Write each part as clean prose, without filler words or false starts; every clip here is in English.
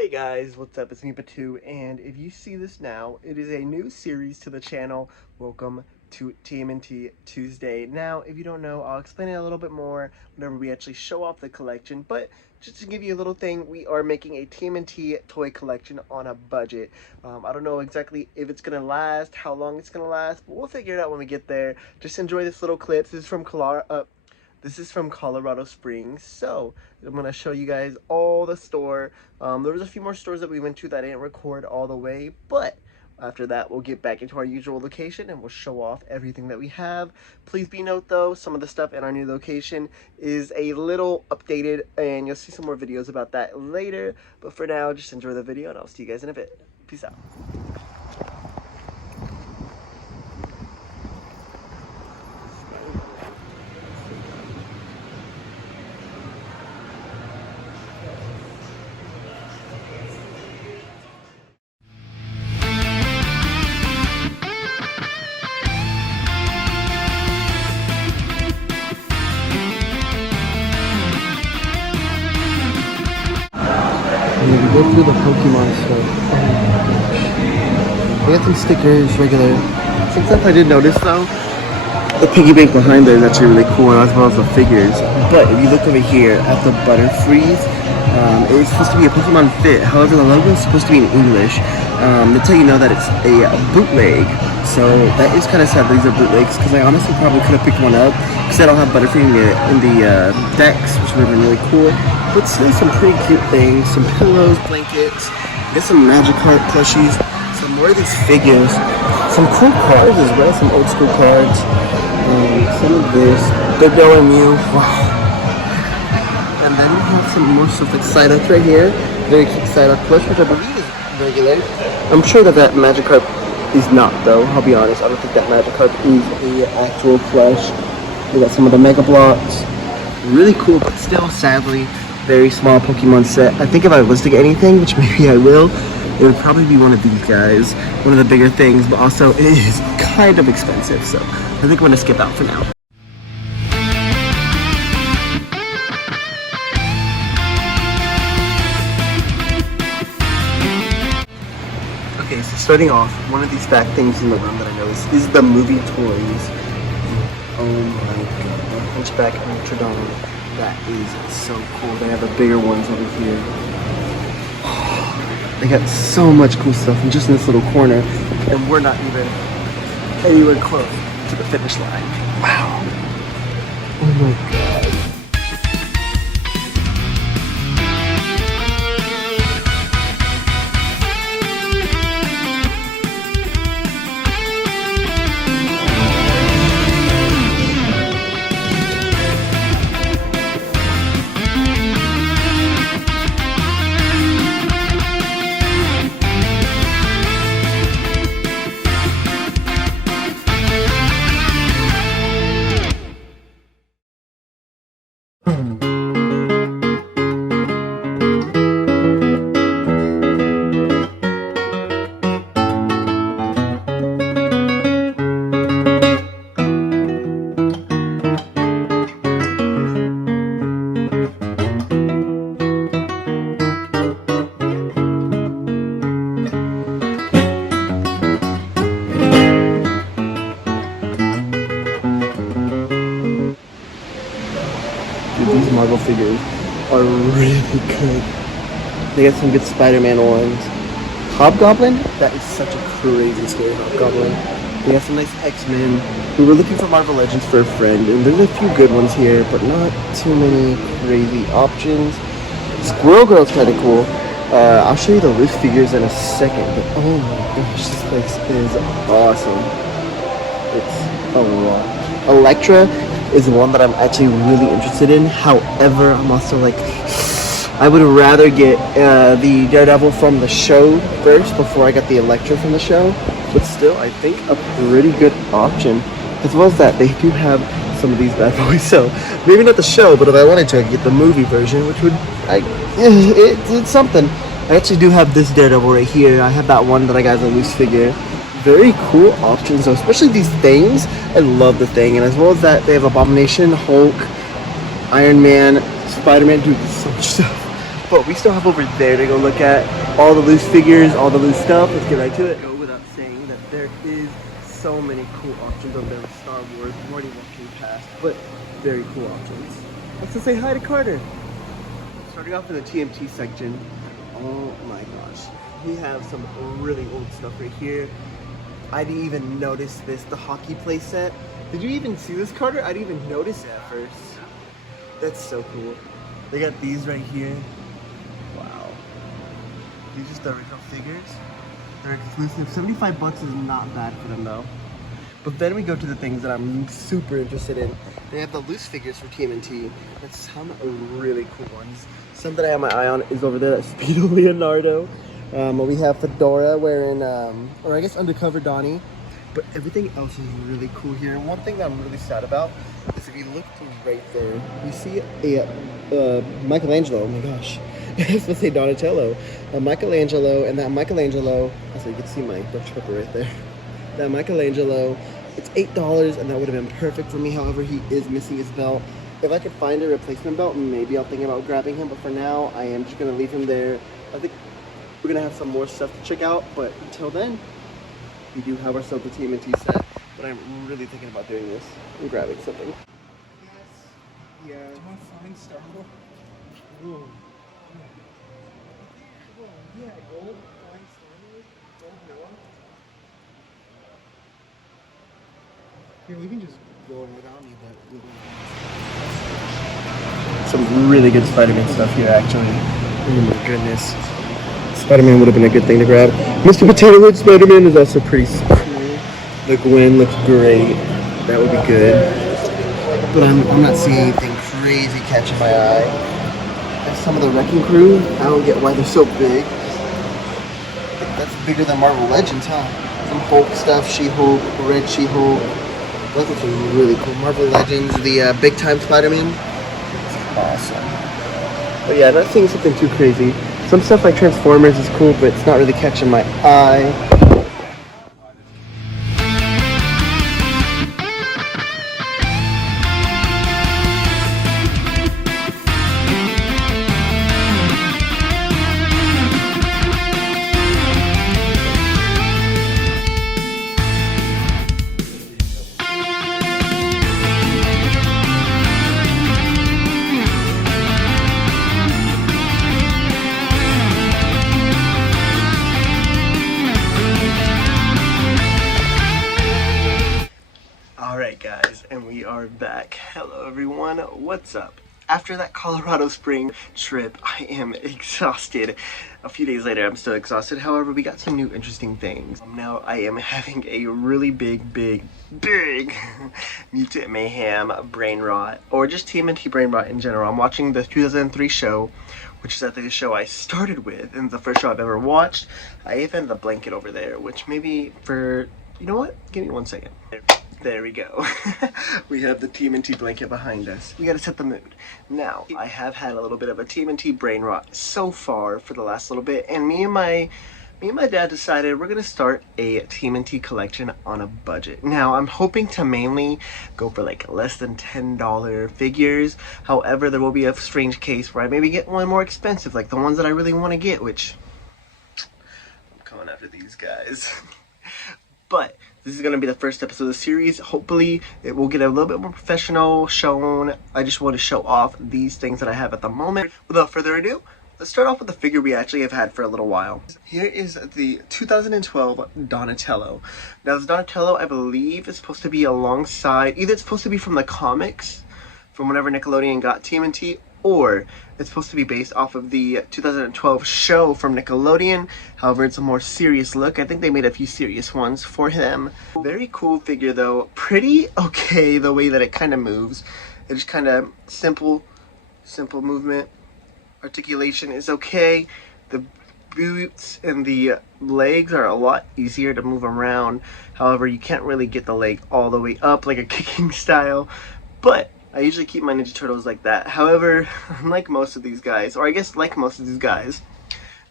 Hey guys, what's up? It's me2, and if you see this now, it is a new series to the channel. Welcome to Tmnt Tuesday. Now, if you don't know, I'll explain it a little bit more whenever we actually show off the collection, but just to give you a little thing, we are making a Tmnt toy collection on a budget. I don't know exactly if it's gonna last, how long it's gonna last, but we'll figure it out when we get there. Just enjoy this little clip. This is from Colorado Springs, so I'm going to show you guys all the store. There was a few more stores that we went to that I didn't record all the way, but after that we'll get back into our usual location and we'll show off everything that we have. Please be note though, some of the stuff in our new location is a little updated and you'll see some more videos about that later, but for now just enjoy the video and I'll see you guys in a bit. Peace out. We go through the Pokemon stuff. Oh my gosh. We got some stickers, regular. Some stuff I did notice though. The piggy bank behind there is actually really cool, as well as the figures. But if you look over here at the Butterfreeze, it was supposed to be a Pokemon Fit. However, the logo is supposed to be in English. That's how you know that it's a bootleg. So that is kind of sad that these are bootlegs, because I honestly probably could have picked one up, because I don't have Butterfree in the decks, which would have been really cool. But still some pretty cute things, some pillows, blankets, get some Magikarp plushies, some more of these figures, some cool cards as well, some old school cards, some of this, Big Bell and Mew, wow. And then we have some more stuff like Psyduck right here, very cute Psyduck plush, which I believe is regular. I'm sure that Magikarp is not though, I'll be honest, I don't think that Magikarp is a actual plush. We got some of the Mega Blocks, really cool, but still sadly, very small Pokemon set. I think if I was to get anything, which maybe I will, it would probably be one of these guys, one of the bigger things, but also it is kind of expensive, so I think I'm going to skip out for now. Okay, so starting off, one of these back things in the room that I noticed is the movie toys. Oh my god, the Hunchback of Notre Dame. That is so cool. They have the bigger ones over here. They got so much cool stuff and just in this little corner, and we're not even anywhere close to the finish line. Wow. Oh my god. These Marvel figures are really good. They got some good Spider-Man ones. Hobgoblin? That is such a crazy scary Hobgoblin. They got some nice X-Men. We were looking for Marvel Legends for a friend, and there's a few good ones here, but not too many crazy options. Squirrel Girl's kind of cool. I'll show you the loose figures in a second, but oh my gosh, this place is awesome. It's a lot. Electra is one that I'm actually really interested in. However, I'm also like, I would rather get the Daredevil from the show first before I got the Electra from the show. But still, I think a pretty good option. As well as that, they do have some of these bad boys. So maybe not the show, but if I wanted to, I could get the movie version, which would, it's something. I actually do have this Daredevil right here. I have that one that I got as a loose figure. Very cool options though, especially these things. I love the thing, and as well as that, they have Abomination, Hulk, Iron Man, Spider-Man. Dude, there's so much stuff. But we still have over there to go look at all the loose figures, all the loose stuff. Let's get right to it. Go without saying that there is so many cool options over there with Star Wars. We're already walking past, but very cool options. Let's just say hi to Carter. Starting off in the TMT section. Oh my gosh. We have some really old stuff right here. I didn't even notice this, the hockey play set. Did you even see this, Carter? I didn't even notice it at first. That's so cool. They got these right here. Wow. These are just the original figures. They're exclusive. 75 bucks is not bad for them though. But then we go to the things that I'm super interested in. They have the loose figures for TMNT. That's some really cool ones. Some that I have my eye on is over there at Speedo Leonardo. We have Fedora wearing, or I guess Undercover Donnie. But everything else is really cool here. And one thing that I'm really sad about is if you look right there, you see a Michelangelo. Oh my gosh. I was supposed to say Donatello. A Michelangelo, and that Michelangelo, so you can see my Dutch pepper right there. That Michelangelo, it's $8 and that would have been perfect for me. However, he is missing his belt. If I could find a replacement belt, maybe I'll think about grabbing him, but for now, I am just gonna leave him there. I think we're gonna have some more stuff to check out, but until then, we do have ourselves a TMNT set, but I'm really thinking about doing this and grabbing something. Yes. Yeah. Do you want to find Star Wars? Ooh. Yeah, gold, flying Star Wars, gold Noah. Here, we can just go without me, but we don't. Some really good Spider-Man stuff here, actually. Oh my goodness. Spider-Man would have been a good thing to grab. Mr. Potato Head Spider-Man is also pretty cool. The Gwen looks great. That would be good. But I'm not seeing anything crazy catching my eye. And some of the Wrecking Crew, I don't get why they're so big. That's bigger than Marvel Legends, huh? Some Hulk stuff, She-Hulk, Red She-Hulk. Those looks really cool. Marvel Legends, the Big Time Spider-Man. Awesome. But yeah, I'm not seeing something too crazy. Some stuff like Transformers is cool, but it's not really catching my eye. Guys, and we are back. Hello everyone, what's up? After that Colorado Spring trip, I am exhausted. A few days later, I'm still exhausted. However, we got some new interesting things. Now I am having a really big Mutant Mayhem brain rot, or just TMNT brain rot in general. I'm watching the 2003 show, which is I think the show I started with, and the first show I've ever watched. I even have the blanket over there, which maybe for, you know what? Give me 1 second. There we go. We have the TMNT blanket behind us. We gotta set the mood. Now, I have had a little bit of a TMNT brain rot so far for the last little bit, and me and my dad decided we're gonna start a TMNT collection on a budget. Now, I'm hoping to mainly go for like less than $10 figures. However, there will be a strange case where I maybe get one more expensive, like the ones that I really want to get, which I'm coming after these guys. But this is going to be the first episode of the series. Hopefully, it will get a little bit more professional shown. I just want to show off these things that I have at the moment. Without further ado, let's start off with the figure we actually have had for a little while. Here is the 2012 Donatello. Now, this Donatello, I believe, is supposed to be alongside, either it's supposed to be from the comics, from whenever Nickelodeon got TMNT, or it's supposed to be based off of the 2012 show from Nickelodeon. However, it's a more serious look. I think they made a few serious ones for him. Very cool figure though. Pretty okay the way that it kind of moves. It's just kind of simple movement. Articulation is okay. The boots and the legs are a lot easier to move around. However, you can't really get the leg all the way up like a kicking style. But I usually keep my Ninja Turtles like that. However, unlike most of these guys, or I guess like most of these guys,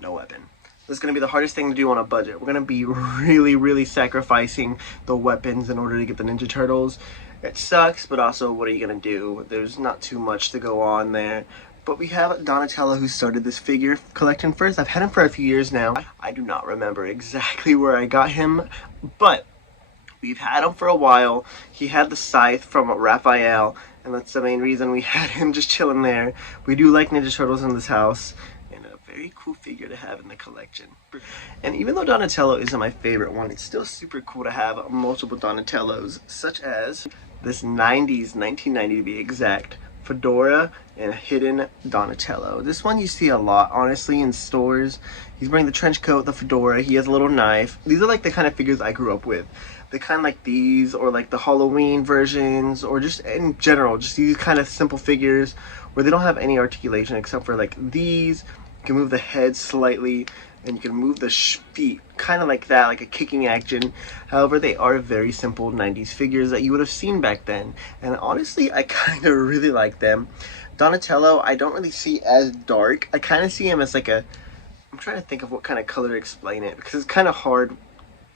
no weapon. This is going to be the hardest thing to do on a budget. We're going to be really sacrificing the weapons in order to get the Ninja Turtles. It sucks, but also what are you going to do? There's not too much to go on there. But we have Donatello, who started this figure collection first. I've had him for a few years now. I do not remember exactly where I got him, but we've had him for a while. He had the scythe from Raphael, and that's the main reason we had him just chilling there. We do like Ninja Turtles in this house, and a very cool figure to have in the collection. And even though Donatello isn't my favorite one, it's still super cool to have multiple Donatellos, such as this 90s, 1990 to be exact, fedora and hidden Donatello. This one you see a lot, honestly, in stores. He's wearing the trench coat, the fedora, he has a little knife. These are like the kind of figures I grew up with. They kind of like these, or like the Halloween versions, or just in general, just these kind of simple figures where they don't have any articulation except for like these. You can move the head slightly, and you can move the feet, kind of like that, like a kicking action. However, they are very simple 90s figures that you would have seen back then. And honestly, I kind of really like them. Donatello, I don't really see as dark. I kind of see him as like a, I'm trying to think of what kind of color to explain it, because it's kind of hard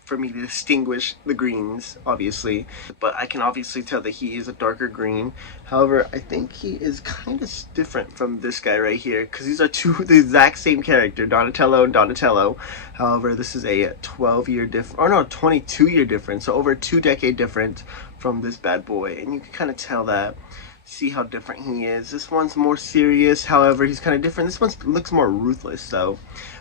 for me to distinguish the greens, obviously, but I can obviously tell that he is a darker green. However, I think he is kind of different from this guy right here, because these are the exact same character, Donatello and Donatello. However, this is a 12-year difference, or no, 22-year difference, so over a 2-decade difference from this bad boy, and you can kind of tell that. See how different he is. This one's more serious, however, he's kind of different. This one looks more ruthless, though.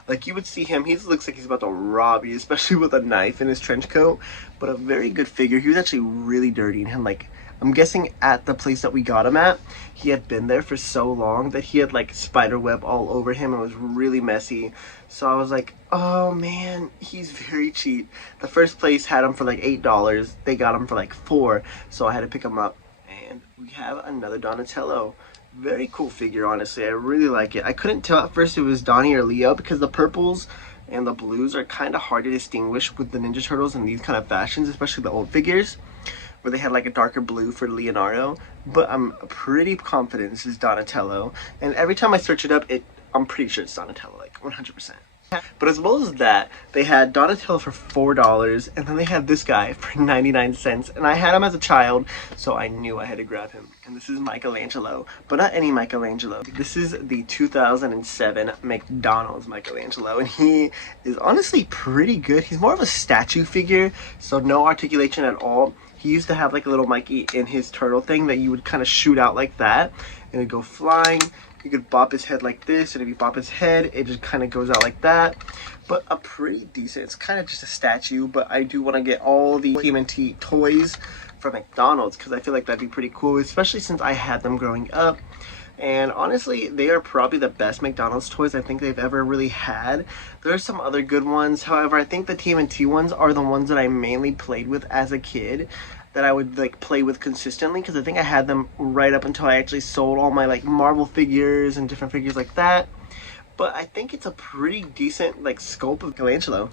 Like, you would see him, he looks like he's about to rob you, especially with a knife in his trench coat. But a very good figure. He was actually really dirty, and like, I'm guessing at the place that we got him at, he had been there for so long that he had like spider web all over him and was really messy. So I was like, oh man, he's very cheap. The first place had him for like $8. They got him for like $4, so I had to pick him up. And we have another Donatello. Very cool figure, honestly. I really like it. I couldn't tell at first if it was Donnie or Leo, because the purples and the blues are kind of hard to distinguish with the Ninja Turtles in these kind of fashions, especially the old figures, where they had like a darker blue for Leonardo. But I'm pretty confident this is Donatello. And every time I search it up, I'm pretty sure it's Donatello, like 100%. But as well as that, they had Donatello for $4, and then they had this guy for 99 cents. And I had him as a child, so I knew I had to grab him. And this is Michelangelo, but not any Michelangelo. This is the 2007 McDonald's Michelangelo, and he is honestly pretty good. He's more of a statue figure, so no articulation at all. He used to have like a little Mikey in his turtle thing that you would kind of shoot out like that, and it'd go flying. You could bop his head like this, and if you bop his head, it just kind of goes out like that. But a pretty decent, it's kind of just a statue, but I do want to get all the Tmnt toys from McDonald's, because I feel like that'd be pretty cool, especially since I had them growing up. And honestly, they are probably the best McDonald's toys I think they've ever really had. There are some other good ones, however, I think the Tmnt ones are the ones that I mainly played with as a kid, that I would like play with consistently, because I think I had them right up until I actually sold all my like Marvel figures and different figures like that. But I think it's a pretty decent like sculpt of Michelangelo.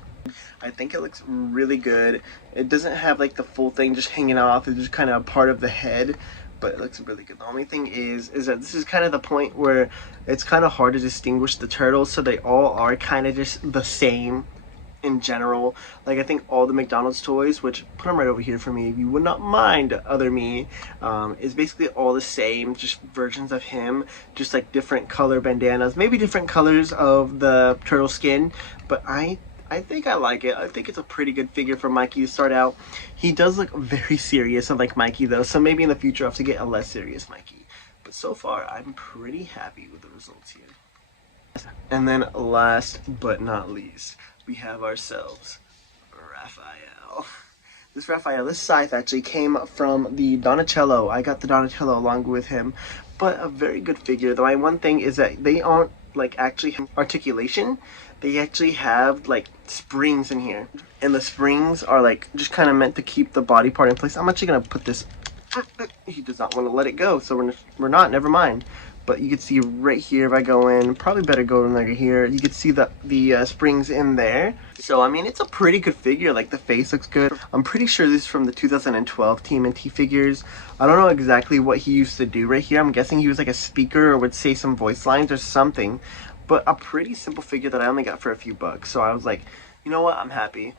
I think it looks really good. It doesn't have like the full thing just hanging off, it's just kind of part of the head, but it looks really good. The only thing is that this is kind of the point where it's kind of hard to distinguish the turtles, so they all are kind of just the same in general. Like, I think all the McDonald's toys, which put them right over here for me if you would not mind, other me, is basically all the same, just versions of him, just like different color bandanas, maybe different colors of the turtle skin. But I think I like it. I think it's a pretty good figure for Mikey to start out. He does look very serious, unlike Mikey though, so maybe in the future I'll have to get a less serious Mikey. But so far, I'm pretty happy with the results here. And then last but not least, we have ourselves Raphael. This scythe actually came from the Donatello. I got the Donatello along with him, but a very good figure. The one thing is that they aren't like actually articulation. They actually have like springs in here, and the springs are like just kind of meant to keep the body part in place. I'm actually gonna put this. He does not want to let it go, so we're not. Never mind. But you can see right here, if I go in, probably better go in like here, you can see the springs in there. So I mean, it's a pretty good figure. Like, the face looks good. I'm pretty sure this is from the 2012 TMNT figures. I don't know exactly what he used to do right here. I'm guessing he was like a speaker or would say some voice lines or something. But a pretty simple figure that I only got for a few bucks. So I was like, you know what, I'm happy.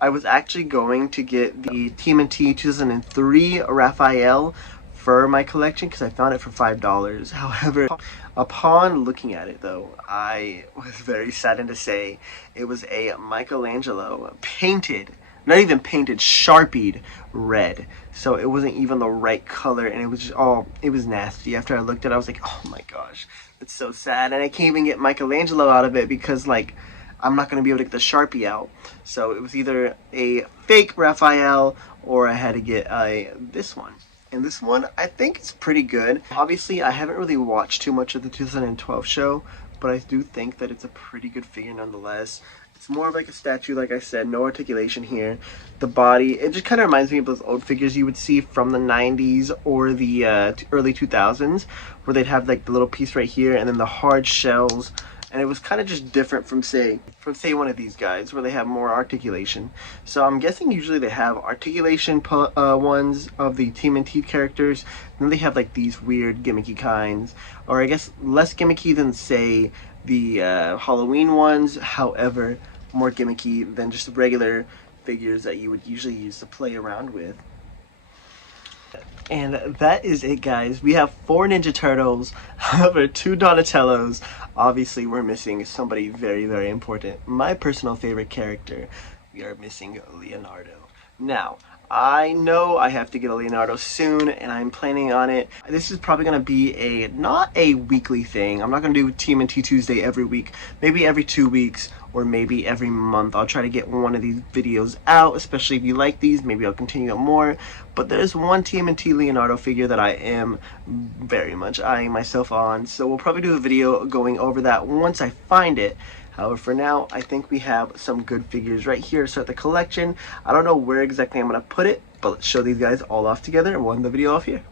I was actually going to get the TMNT 2003 Raphael for my collection because I found it for $5. However, upon looking at it though, I was very saddened to say it was a Michelangelo painted, not even painted, Sharpied red. So it wasn't even the right color, and it was just it was nasty. After I looked at it, I was like, oh my gosh, it's so sad. And I can't even get Michelangelo out of it because, like, I'm not going to be able to get the Sharpie out. So it was either a fake Raphael or I had to get this one. And this one, I think it's pretty good. Obviously, I haven't really watched too much of the 2012 show, but I do think that it's a pretty good figure nonetheless. It's more of like a statue, like I said, no articulation here. The body, it just kind of reminds me of those old figures you would see from the 90s or the early 2000s, where they'd have like the little piece right here and then the hard shells. And it was kind of just different from say one of these guys where they have more articulation. So I'm guessing usually they have articulation ones of the Tmnt characters, and then they have like these weird gimmicky kinds, or I guess less gimmicky than say the Halloween ones, however more gimmicky than just regular figures that you would usually use to play around with. And that is it, guys. We have 4 Ninja Turtles, however 2 Donatellos. Obviously we're missing somebody very, very important. My personal favorite character. We are missing Leonardo. Now, I know I have to get a Leonardo soon, and I'm planning on it. This is probably going to be not a weekly thing. I'm not going to do Tmnt Tuesday every week. Maybe every 2 weeks, or maybe every month. I'll try to get one of these videos out, especially if you like these. Maybe I'll continue it more. But there's one Tmnt Leonardo figure that I am very much eyeing myself on. So we'll probably do a video going over that once I find it. However, for now, I think we have some good figures right here to start the collection. I don't know where exactly I'm going to put it, but let's show these guys all off together and we'll end the video off here.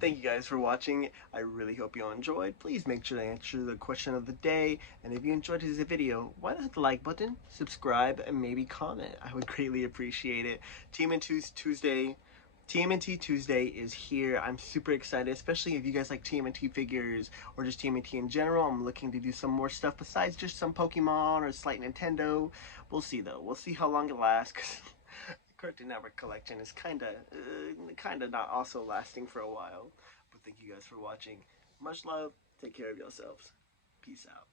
Thank you guys for watching. I really hope you all enjoyed. Please make sure to answer the question of the day. And if you enjoyed this video, why not hit the like button, subscribe, and maybe comment. I would greatly appreciate it. TMNT Tuesday is here. I'm super excited, especially if you guys like TMNT figures or just TMNT in general. I'm looking to do some more stuff besides just some Pokemon or slight Nintendo. We'll see though. We'll see how long it lasts, because Cartoon Network collection is kinda not also lasting for a while. But thank you guys for watching. Much love. Take care of yourselves. Peace out.